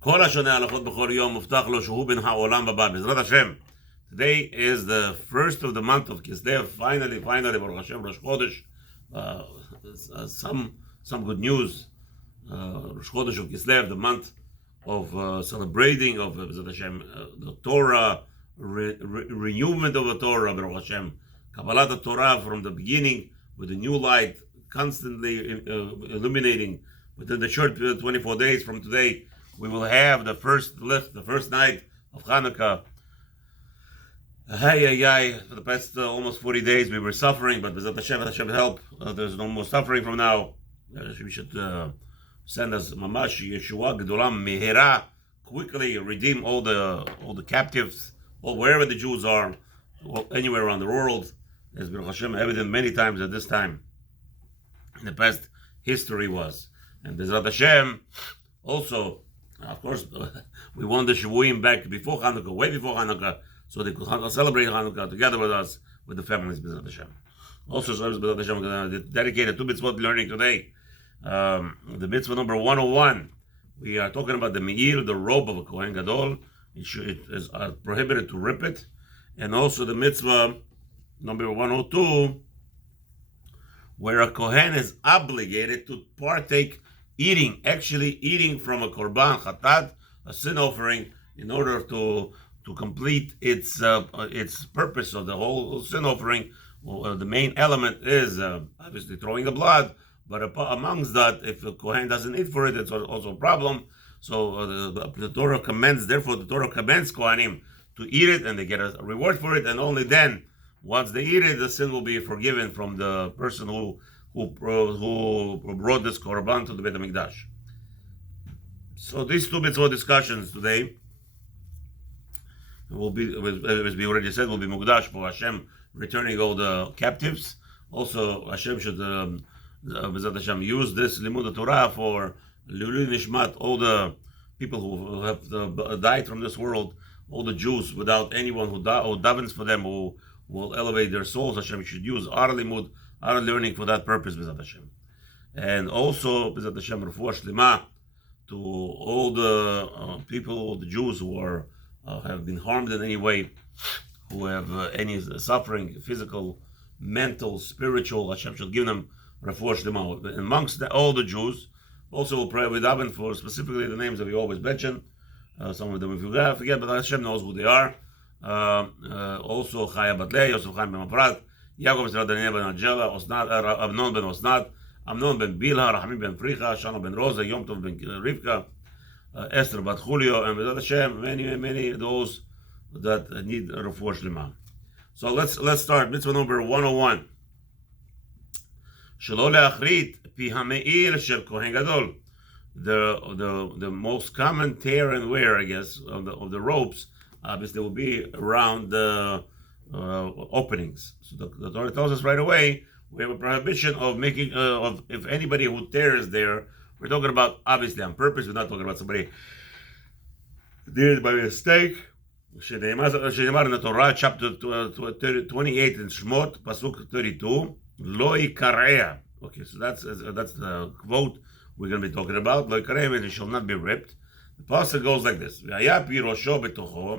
כל השונה הלכות בכל יום מובטח לו שהוא בן העולם הבא. בעזרת השם. Today is the first of the month of Kislev. Finally, Baruch Hashem, Rosh Chodesh. Some good news. Rosh Chodesh of Kislev, the month of celebrating of Bezrat Hashem, the Torah, renewal of the Torah, Baruch Hashem, Kabbalat the Torah from the beginning with a new light, constantly illuminating. Within the short 24 days from today, we will have the first lift, the first night of Hanukkah. For the past almost 40 days we were suffering, but Bezrat Hashem help. There's no more suffering from now. We should send us Mamash Yeshua Gedolam Mehera, quickly redeem all the captives, wherever the Jews are, anywhere around the world. As Baruch Hashem evident many times at this time in the past history was. And Bezrat Hashem also, of course, we want the Shavuim back before Hanukkah, way before Hanukkah, so they could celebrate Hanukkah together with us, with the families, Bezrat Hashem. Also, Bezrat Hashem, we're going to dedicate two Mitzvoth learning today. The Mitzvah number 101. We are talking about the Meir, the robe of a Cohen Gadol. It is prohibited to rip it. And also the Mitzvah number 102, where a Kohen is obligated to partake, actually eating from a Korban, Chatat, a sin offering, in order to complete its purpose of the whole sin offering. The main element is obviously throwing the blood, but amongst that, if the Kohen doesn't eat for it, it's also a problem. So the Torah commends, therefore the Torah commends Kohanim to eat it, and they get a reward for it, and only then, once they eat it, the sin will be forgiven from the person who brought this korban to the Beit HaMikdash. So these two mitzvot discussions today will be, as we already said, will be Mukdash for Hashem returning all the captives. Also, Hashem should, Bezrat Hashem, use this Limud Torah for Lului Nishmat, all the people who have died from this world, all the Jews, without anyone who davens for them, who will elevate their souls. Hashem should use our limud, our learning for that purpose, Bezrat Hashem. And also, Bezrat Hashem, Refuah Shlema to all the people, all the Jews who have been harmed in any way, who have any suffering, physical, mental, spiritual. Hashem should give them Refuah Shlema. Amongst all the Jews, also we'll pray with Daven for specifically the names that we always mention. Some of them we forget, but Hashem knows who they are. Also Chaya Batley, Yosef Chaim Ben Mafrat, Yaakov Ben Daniel Ben Angela, Amnon Ben Osnat, Amnon Ben Bilha, Rahamim Ben Fricha, Shana Ben Rosa, Yom Tov Ben Rivka, Esther Bat Julio, and Bezrat Hashem, many those that need Refuah Shlema. So let's start. Mitzvah number 101. Shelo leachrit pi hameir shel Kohen Gadol. The most common tear and wear, I guess, of the ropes, obviously, will be around the openings. So the Torah tells us right away we have a prohibition of making if anybody who tears there. We're talking about obviously on purpose. We're not talking about somebody did it by mistake. Shenemar in the Torah, chapter 28 in Shmot, pasuk 32, lo yikareah. Okay, so that's the quote we're going to be talking about. Lo yikareah means it shall not be ripped. The pasuk goes like this: והיה פי ראשו בתוכו,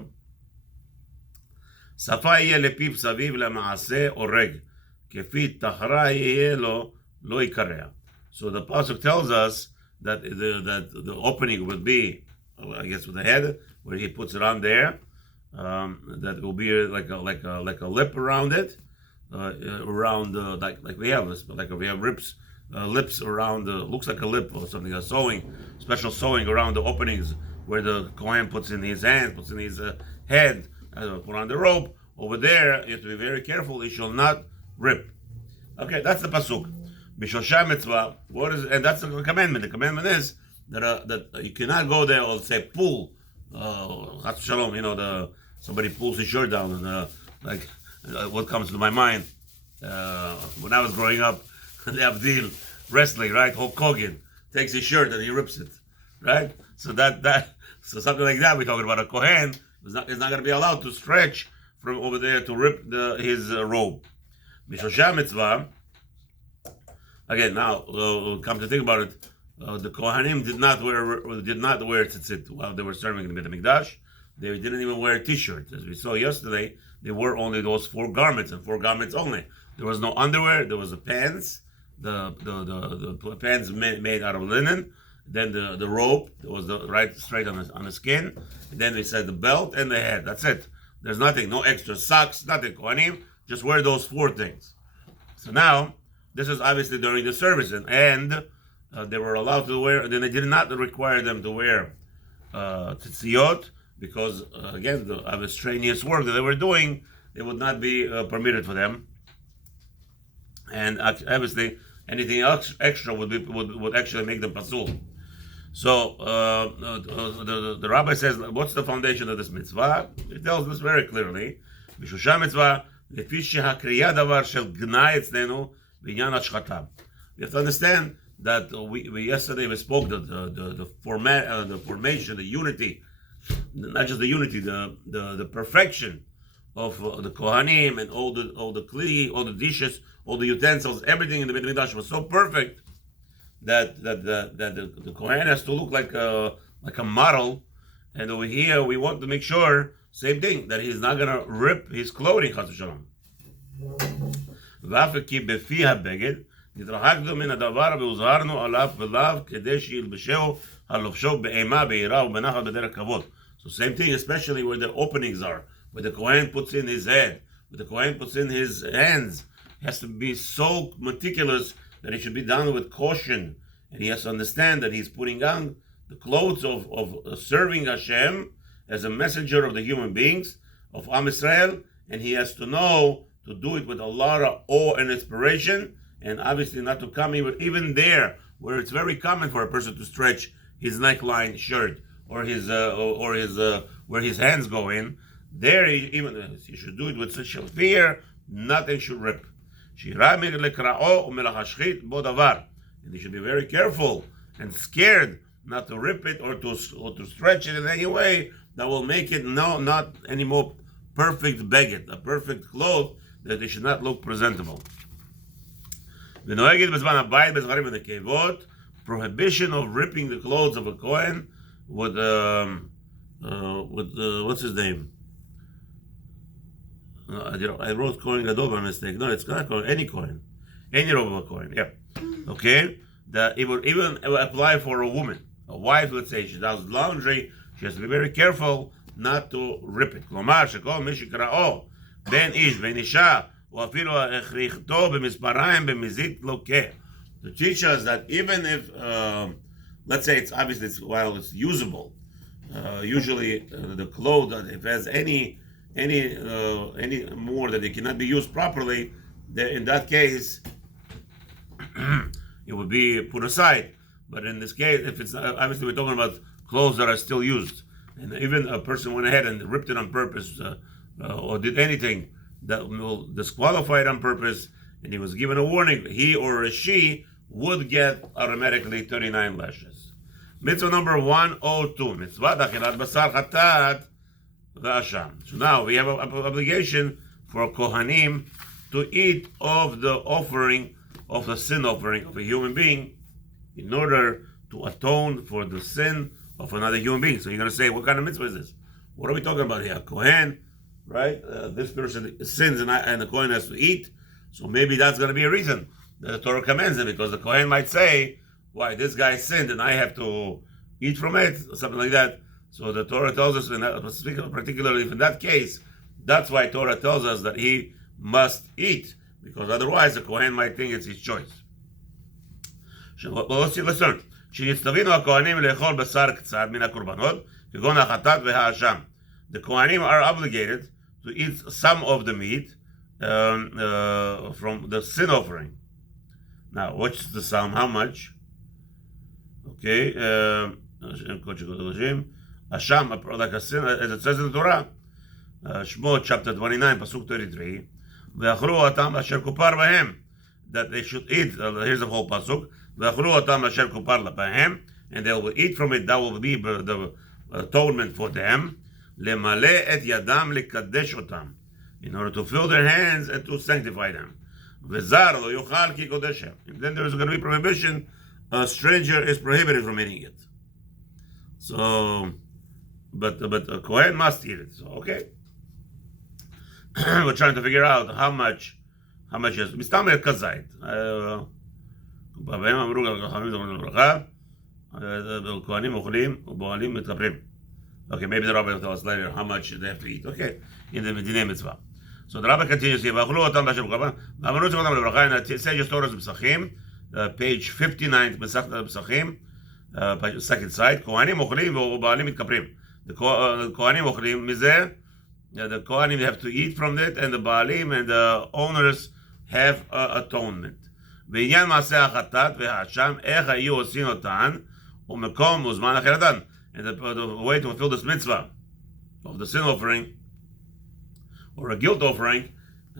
שפה יהיה לפיו סביב למעשה הורג, כפי תחרה יהיה לו, לא יקרע. So the pasuk tells us that the opening would be, I guess, with the head, where he puts it on there. That will be like a lip around it, around like we have lips around looks like a lip or something, a special sewing around the openings where the Kohen puts in his hand, puts in his head, put on the rope. Over there, you have to be very careful, it shall not rip. Okay, that's the pasuk. B'shosha mitzvah, and that's the commandment. The commandment is that you cannot go there or say pull, chas shalom, somebody pulls his shirt down, and what comes to my mind, when I was growing up, the Abdil wrestling, right? Hulk Hogan takes his shirt and he rips it, right? So so something like that. We're talking about a Kohen is not going to be allowed to stretch from over there to rip his robe. B'shosha mitzvah. Again, now come to think about it, the Kohanim did not wear tzitzit while they were serving in the Beit HaMikdash. They didn't even wear a t-shirt. As we saw yesterday, they wore only those 4 garments, and 4 garments only. There was no underwear. There was the pants, the pants made out of linen. Then the robe that was straight on the skin. And then they said the belt and the head. That's it. There's nothing, no extra socks, nothing. Kohanim just wear those 4 things. So now this is obviously during the service, and they were allowed to wear. Then they did not require them to wear tzitzit because again of the strenuous work that they were doing, it would not be permitted for them. And obviously anything else extra would actually make them pasul. So the Rabbi says, what's the foundation of this mitzvah? He tells us very clearly. B'shusha mitzvah lefi shehakriya davar shel gnai etzlenu b'inyan hashchata. We have to understand that we yesterday we spoke the formation, the unity, not just the unity, the perfection of the Kohanim and all the kli, all the dishes, all the utensils, everything in the Beit HaMikdash was so perfect that the Kohen has to look like a model. And over here we want to make sure, same thing, that he's not gonna rip his clothing, chas v'shalom. ואף כי בפי הבגד נתרחקנו מן הדבר והוזהרנו עליו ולאו כדי שילבשהו הלובשו באימה ביראה ובנחת בדרך כבוד. So same thing, especially where the openings are, where the Kohen puts in his head, where the Kohen puts in his hands. He has to be so meticulous that he should be done with caution, and he has to understand that he's putting on the clothes of serving Hashem as a messenger of the human beings of Am Yisrael, and he has to know to do it with a lot of awe and inspiration, and obviously not to come even there where it's very common for a person to stretch his neckline shirt or his where his hands go in. There he should do it with such a fear, nothing should rip. And he should be very careful and scared not to rip it or to stretch it in any way that will make it not any more perfect beged, a perfect cloth that it should not look presentable. Prohibition of ripping the clothes of a Cohen with what's his name? I wrote Cohen Gadol by mistake. No, it's not Cohen. Any Cohen, any Robe of a Cohen. Yeah, okay. It would even apply for a woman, a wife. Let's say she does laundry. She has to be very careful not to rip it. כלומר, שכל מי שקראו בין איש בין אישה או אפילו הכריחתו במספריים במזיד לוקה. To teach us that even if, let's say it's obviously while it's usable, usually the clothes, if it has any more that it cannot be used properly, then in that case it would be put aside. But in this case, if it's obviously we're talking about clothes that are still used, and even a person went ahead and ripped it on purpose or did anything that will disqualify it on purpose, and he was given a warning, he or she would get automatically 39 lashes. Mitzvah number 102. Mitzvah achilat basar chatat v'asham. So now we have an obligation for Kohanim to eat of the offering, of the sin offering of a human being in order to atone for the sin of another human being. So you're going to say, what kind of mitzvah is this? What are we talking about here? Kohen, right? This person sins and the Kohen has to eat. So maybe that's going to be a reason that the Torah commands it, because the Kohen might say, why, this guy sinned and I have to eat from it, or something like that. So the Torah tells us, particularly in that case, that's why Torah tells us that he must eat, because otherwise the Kohen might think it's his choice. Well, let's learn. The Kohanim are obligated to eat some of the meat from the sin offering. Now, what's the sum? How much? Okay, Asham, like a sin, as it says in the Torah, Shmot chapter 29, pasuk 33. That they should eat. Here's the whole pasuk. And they will eat from it. That will be the atonement for them. In order to fill their hands and to sanctify them. And then there is going to be prohibition a stranger is prohibited from eating it. So, but a Kohen must eat it. So, okay. We're trying to figure out how much is. מסתם כזית. בהם אמרו חכמים זכרונו לברכה, כהנים אוכלים ובועלים מתכפרים. Okay, maybe the Rabbi will tell us later how much they have to eat. Okay, in the Medinei Mitzvah. So the Rabbi continues here, ואכלו אותם להשם קורבן, ואמרו זכרונו לברכה, in the Sage Torah's Pesachim, page 59, מסכת Pesachim, second side, כהנים אוכלים ובועלים מתכפרים. The כהנים אוכלים מזה, the Kohanim have to eat from it, and the Baalim and the owners have atonement. בעניין מעשה החטאת והאשם, איך היו עושים אותן, ומקום וזמן אחרתן. And the way to fulfill this mitzvah of the sin offering, or a guilt offering,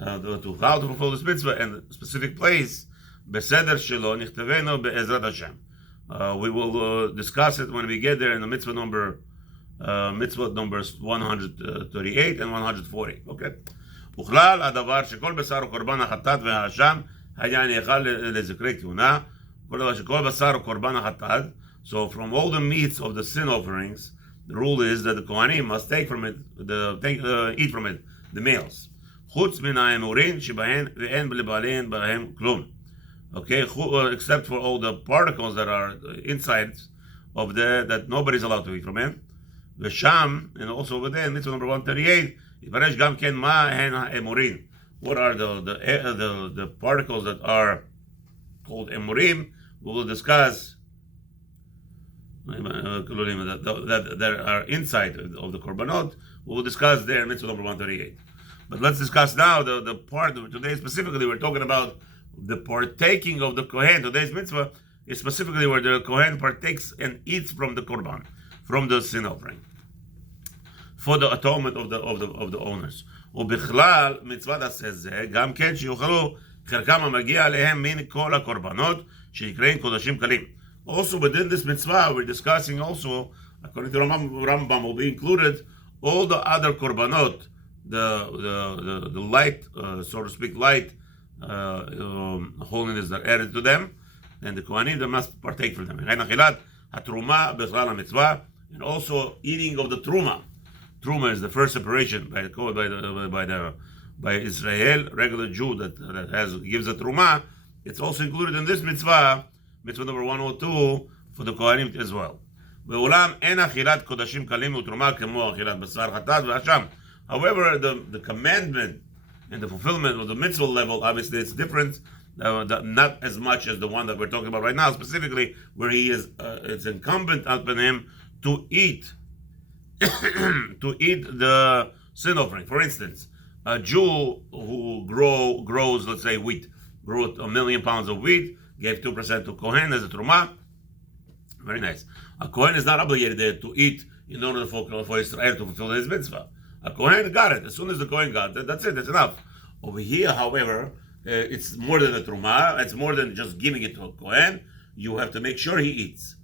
how to fulfill this mitzvah, and the specific place, בסדר שלו, נכתבנו בעזרת השם. We will discuss it when we get there in the mitzvah numbers 138 and 140. Okay. וכלל הדבר שכל בשר הוא קורבן החטאת והאשם היה נאכל לזכרי כהונה. כל דבר שכל בשר הוא קורבן החטאת. So from all the meats of the sin offerings, the rule is that the Kohanim must take from it, eat from it, the males. חוץ מן האמורין שבהן ואין לבעליהן בהם כלום. Okay, except for all the particles that are inside of that nobody's allowed to eat from it. ושם, and also over there, in mitzvah number 138, יפרש גם כן מה הן האמורים. What are the particles that are called emurim? We will discuss that are inside of the korbanot. We will discuss there in mitzvah number 138. But let's discuss now the part of today. Specifically, we're talking about the partaking of the Kohen. Today's mitzvah is specifically where the Kohen partakes and eats from the korban, from the sin offering, for the atonement of the owners. ובכלל, מצוות עשה זה, גם כן שיוכלו חלקם המגיע עליהם מן כל הקורבנות שנקראים קודשים קלים. Also within this mitzvah, we're discussing also, according to Rambam, will be included all the other korbanot, the light, so to speak, light holiness that are added to them, and the Kohanim, they must partake from them. התרומה בכלל המצווה, and also eating of the truma. Truma is the first separation by Israel, regular Jew that gives a truma. It's also included in this mitzvah number 102 for the Kohanim as well. בעולם אין אכילת קודשים קלים ותרומה כמו אכילת בשר חטאת ואשם. However, the commandment and the fulfillment of the mitzvah level, obviously it's different, not as much as the one that we're talking about right now, specifically where he is, it's incumbent upon him to eat the sin offering. For instance, a Jew who grows, let's say, wheat, grew 1 million pounds of wheat, gave 2% to Cohen as a truma. Very nice. A Cohen is not obligated to eat in order for Israel to fulfill his mitzvah. A Cohen got it. As soon as the Cohen got it, that's it. That's enough. Over here, however, it's more than a truma. It's more than just giving it to a Cohen. You have to make sure he eats.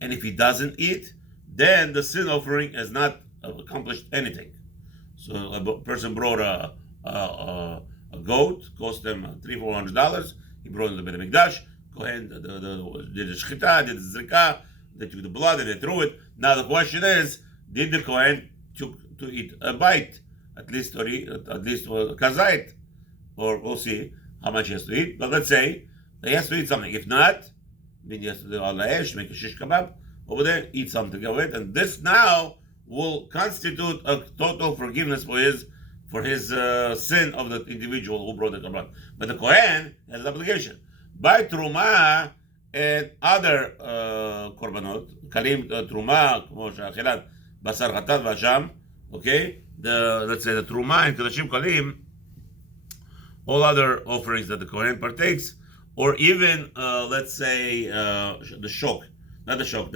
And if he doesn't eat, then the sin offering has not accomplished anything. So a person brought a goat, cost them $300-400. He brought it to the Beit HaMikdash. Cohen did the shchita, did the zrika, they took the blood and they threw it. Now the question is, did the Cohen to eat a bite, at least kazait, or we'll see how much he has to eat. But let's say he has to eat something. If not, then he has to do LaHaShem, make a shish kebab over there, eat something of it, and this now will constitute a total forgiveness for his sin of the individual who brought the korban. But the Kohen has an obligation. By truma and other korbanot, kalim truma, כמו שאכילת בשר חטאת ואשם, okay, let's say the truma and kodashim kalim, all other offerings that the Kohen partakes, or even let's say the shok, not the shok,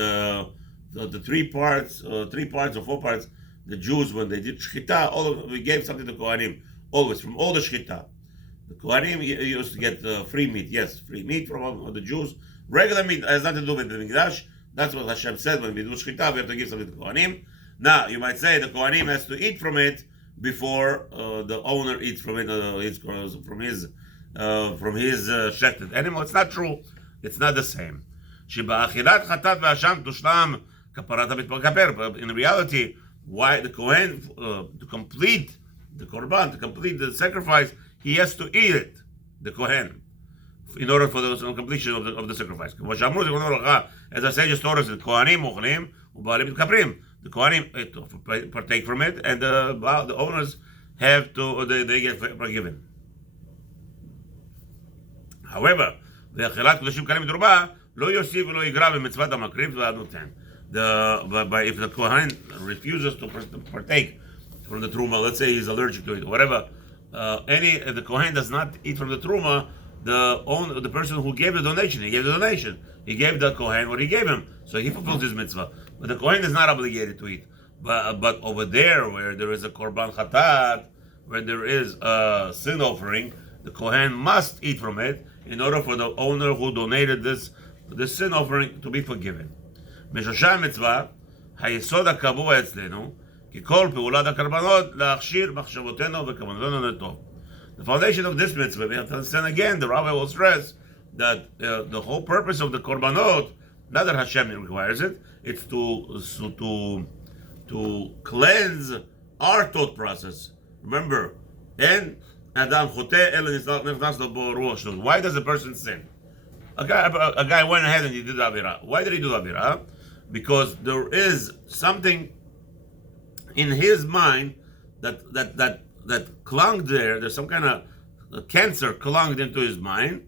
the 3 parts, 3 parts or 4 parts, the Jews, when they did shchita, we gave something to Kohanim, always, from all the shchita. The Kohanim used to get free meat, yes, free meat from all the Jews. Regular meat has nothing to do with the Mikdash. That's what LaHaShem said, when we do shchita, we have to give something to Kohanim. Now, you might say the Kohanim has to eat from it before the owner eats from it, from his shechted animal. It's not true. It's not the same. שבאכילת חטאת ואשם תושלם כפרת המתכפר. But in reality, why the Cohen, to complete the korban, to complete the sacrifice, he has to eat it, the Cohen, in order for the completion of the sacrifice. כמו שאמרו, as I say, just told us, the Kohanim אוכלים ובעלים מתכפרים. The Kohanim partake from it, and the owners have to, they get forgiven. However, ואכילת קדושים קלים מדרובה, לא יוסיף ולא יגרע במצוות המקריב והנותן. But if the Kohen refuses to partake from the truma, let's say he's allergic to it, or whatever, if the Kohen does not eat from the truma, the person who gave the donation, he gave the donation. He gave the Kohen what he gave him, so he fulfills his mitzvah. But the Kohen is not obligated to eat. But over there, where there is a korban chatat, where there is a sin offering, the Kohen must eat from it in order for the owner who donated this sin offering to be forgiven. משושי המצווה, היסוד הקבוע אצלנו, כי כל פעולת הקרבנות להכשיר מחשבותינו וכוונותינו לטוב. The foundation of this mitzvah, we have to understand again, the Rabbi will stress that the whole purpose of the korbanot, not that Hashem requires it, it's to cleanse our thought process. Remember, en Adam chote ela nichnas lo bo ruach shlut. Why does a person sin? A guy went ahead and he did Avirah. Why did he do Avirah? Because there is something in his mind that clung there. There's some kind of cancer clung into his mind,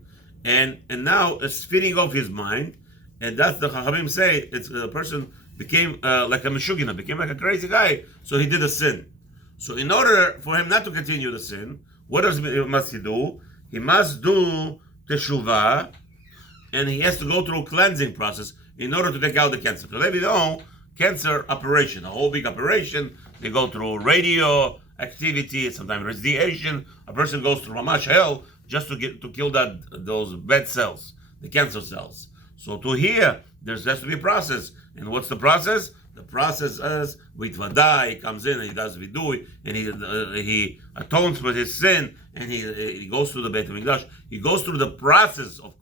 and now it's feeding off his mind, and that's the Chachamim say. It's the person became like a meshugina, became like a crazy guy. So he did a sin. So in order for him not to continue the sin, what must he do? He must do teshuvah, and he has to go through a cleansing process in order to take out the cancer. So let me know, cancer operation, a whole big operation. They go through radio activity, sometimes radiation. A person goes through mamash hell just to kill those bad cells, the cancer cells. So to here, there has to be a process. And what's the process? The process is with vada. He comes in and he does vidui, and he atones for his sin, and he goes through the Beit HaMikdash. He goes through the process of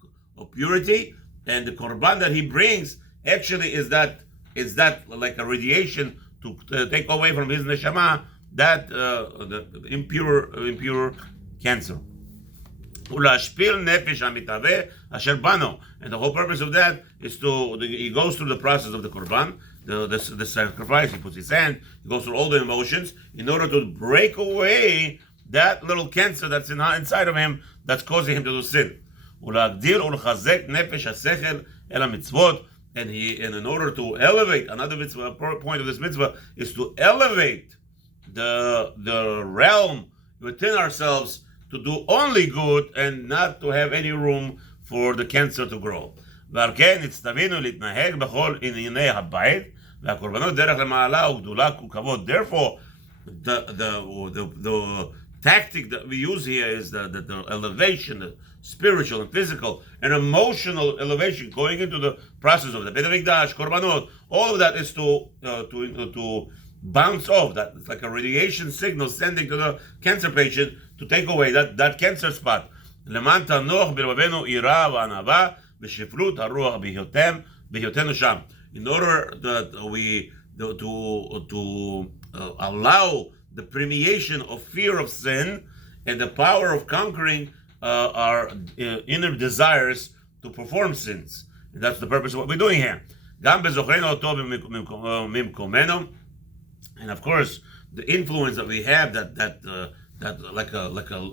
purity, and the korban that he brings actually is that like a radiation to take away from his neshama that the impure cancer. And the whole purpose of that is he goes through the process of the korban, the sacrifice. He puts his hand, he goes through all the emotions in order to break away that little cancer that's inside of him that's causing him to do sin. And in order to elevate, another mitzvah, point of this mitzvah is to elevate the realm within ourselves to do only good and not to have any room for the cancer to grow. Therefore, the tactic that we use here is the elevation, the spiritual and physical and emotional elevation, going into the process of the Beit HaMikdash, Korbanot. All of that is to bounce off. That it's like a radiation signal sending to the cancer patient to take away that cancer spot. למען תנוח בלבבנו יראה וענווה ושפלות הרוח בהיותנו שם. In order that we to allow the permeation of fear of sin and the power of conquering our inner desires to perform sins. And that's the purpose of what we're doing here. גם בזוכרנו אותו ממקומנו. And of course, the influence that we have, that like a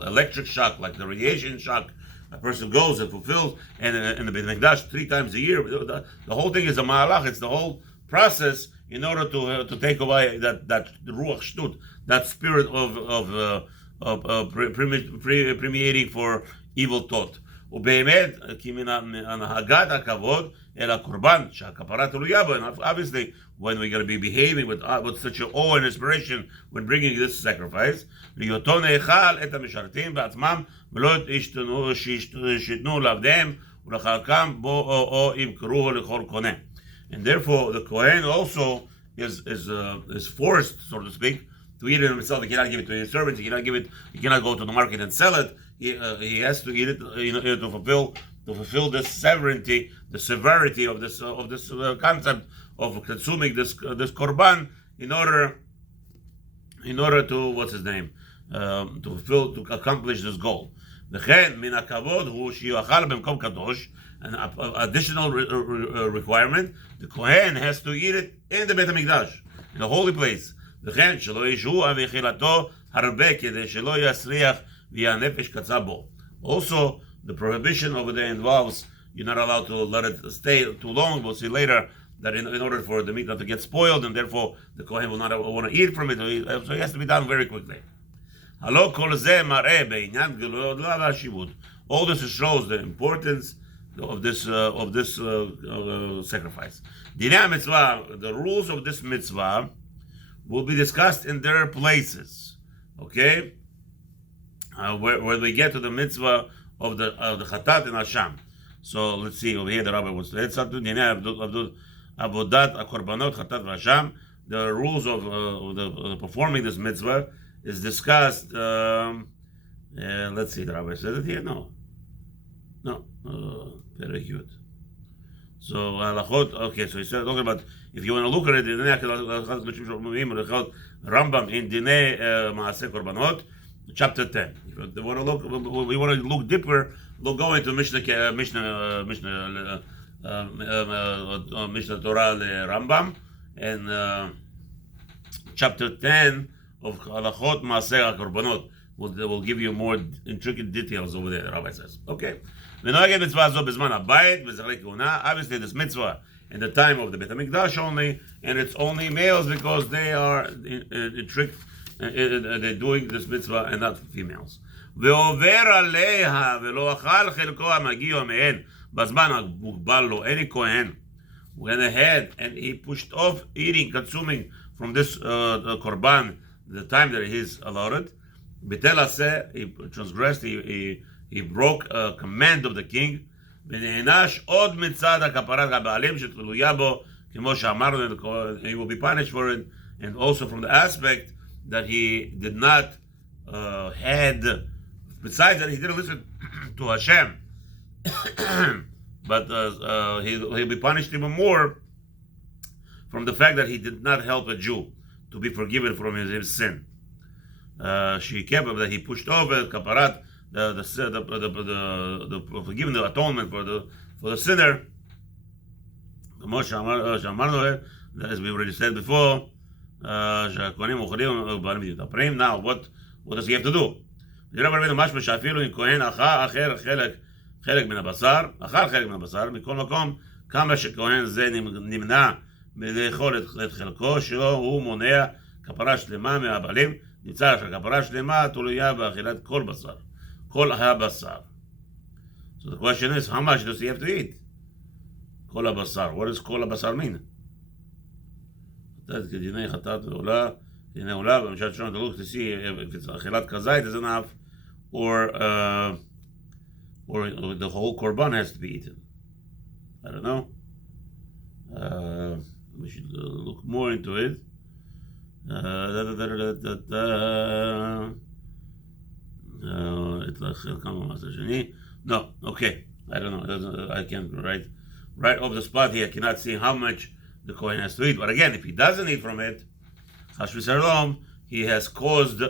electric shock, like the radiation shock, a person goes and fulfills, and in the Beit HaMikdash 3 times a year. The whole thing is a ma'alach. It's the whole process in order to take away that ruach shtut, that spirit of permeating for evil thought. ובאמת, כי מן הנהגת הכבוד אל הקורבן, שהכפרה תלויה בו. And obviously, when we're going to be behaving with such an awe and inspiration when bringing this sacrifice, להיותו נאכל את המשרתים בעצמם, ולא שישתנו לעבדיהם, ולחלקם בו או ימכרוהו לכל קונה. And therefore, the Cohen also is forced, so to speak, to eat it himself. He cannot give it to his servants. He cannot go to the market and sell it. He has to eat it to fulfill to fulfill this severity, the severity of this concept of consuming this korban in order to what's his name to accomplish this goal. וכן מן הכבוד הוא שיאכל במקום קדוש, an additional requirement, the Cohen has to eat it in the Beit HaMikdash, in a holy place. וכן שלא ישהו ואכילתו הרבה כדי שלא יסריח והנפש קצה בו. Also, the prohibition over there involves you're not allowed to let it stay too long. We'll see later that in order for the meat not to get spoiled, and therefore the Kohen will not want to eat from it, so it has to be done very quickly. All this shows the importance of this sacrifice. The rules of this mitzvah will be discussed in their places. Okay, where we get to the mitzvah of the chatat and hasham. So let's see over here. The Rabbi wants to add something. Avodat korbanot chatat v'hasham. The rules of performing this mitzvah is discussed. Let's see. The Rabbi said it here. No. Very good. So halachot. Okay. So he said talking about if you want to look at it, Rambam in Dinei Maaseh Korbanot, chapter 10. If you want to look, we want to look deeper. We'll go into Mishnah Torah Rambam and chapter 10 of Halachot Maaseh Korbanot. Will give you more intricate details over there. The Rabbi says, okay. Obviously, this mitzvah in the time of the Beit HaMikdash only, and it's only males because they are tricked. They're doing this mitzvah and not females. Any Cohen went ahead and he pushed off consuming from this korban the time that he is allotted. He transgressed, he broke a command of the king. He will be punished for it, and also from the aspect that he did not besides that he didn't listen to Hashem, but he'll be punished even more from the fact that he did not help a Jew to be forgiven from his sin. She kept that he pushed over kaparat, the forgiving, the atonement for the sinner. As we already said before. Now, what does he have to do? חלק מן הבשר, אכל חלק מן הבשר, מכל מקום, כמה שכהן זה נמנע מלאכול את חלקו שלו, הוא מונע כפרה שלמה מהבעלים, נמצא שהכפרה שלמה תלויה באכילת כל בשר, כל הבשר. So the question is, how much does he have to eat? כל הבשר. What does כל הבשר mean? כדיני חטאת ועולה, דיני עולה, במשל שונה to look to see if it's אכילת כזית is enough, or the whole korban has to be eaten. I don't know. We should look more into it. No, okay. I don't know. I can't right off the spot here. I cannot see how much the Kohen has to eat. But again, if he doesn't eat from it, he has caused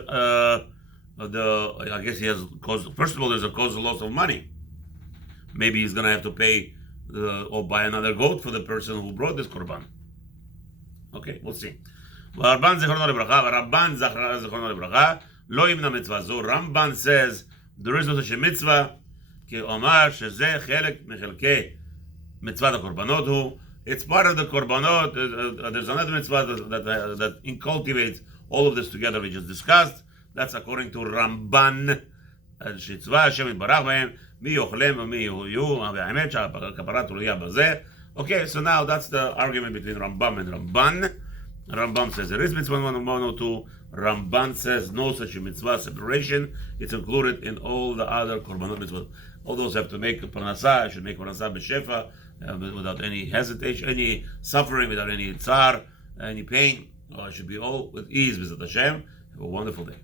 I guess he has caused. First of all, there's a loss of money. Maybe he's gonna have to pay or buy another goat for the person who brought this korban. Okay, we'll see. Ramban says there is no such a mitzvah. It's part of the korbanot. There's another mitzvah that inculcates all of this together. We just discussed. That's according to Ramban. Okay, so now that's the argument between Rambam and Ramban. Rambam says there is mitzvah 102. Ramban says no such a mitzvah separation. It's included in all the other korbanot mitzvah. All those have to make parnasah. Should make parnasah b'shefa without any hesitation, any suffering, without any tsar, any pain. It should be all with ease. LaHaShem. Have a wonderful day.